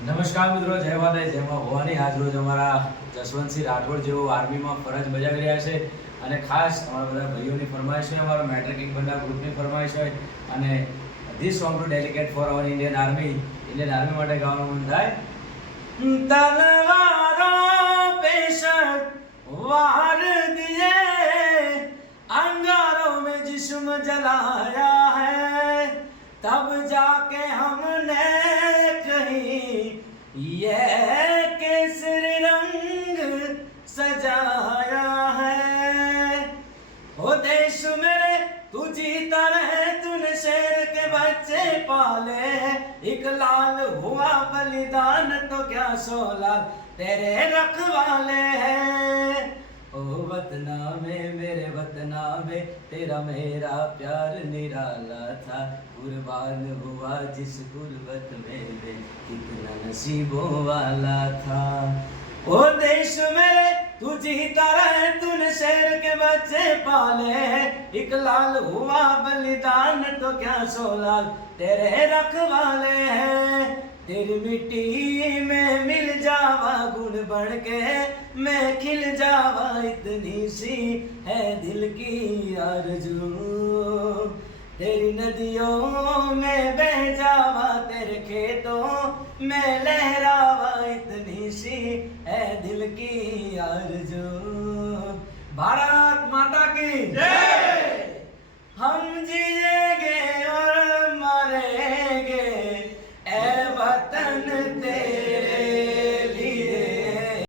નમસ્કાર મિત્રો, જય માતા જેમાં માં ભવાની. આજ રોજ અમારા જસવંતસિંહ રાઠોડ જેવો આર્મીમાં ફરજ બજાવી રહ્યા છે અને ખાસ અમારા બધા ભાઈઓની ફરમાઈશ હોય, અમારા મેટ્રિક ભંડાર ગ્રુપની ફરમાઈશ હોય અને this song to dedicate for our Indian army. Indian army માટે ગાવાનું મન થાય. તલવારો પેશન વાર દિયે અંગારો મે જિસ્મ જલાયા હૈ. તબ જાકે હમ ये केसरी रंग सजाया है? ओ देश मेरे तू जीता रहे तूने शेर के बच्चे पाले एक लाल हुआ बलिदान तो क्या सो लाल तेरे रखवाले हैं? ओ वतना में मेरे वतना में तेरा मेरा प्यार निराला था। कुर्बान हुआ जिस गुर्बत में मैं, कितना नसीबों वाला था। ओ देश मेरे तू जीता रहे तूने शेर के बच्चे पाले एक लाल हुआ बलिदान तो क्या सोलाल तेरे रखवाले हैं। तेरी मिट्टी में गुण बढ़ के मैं खिल जावा, इतनी सी है दिल की आरज़ू। तेरी नदियों में बह जावा, तेरे खेतों में लहरावा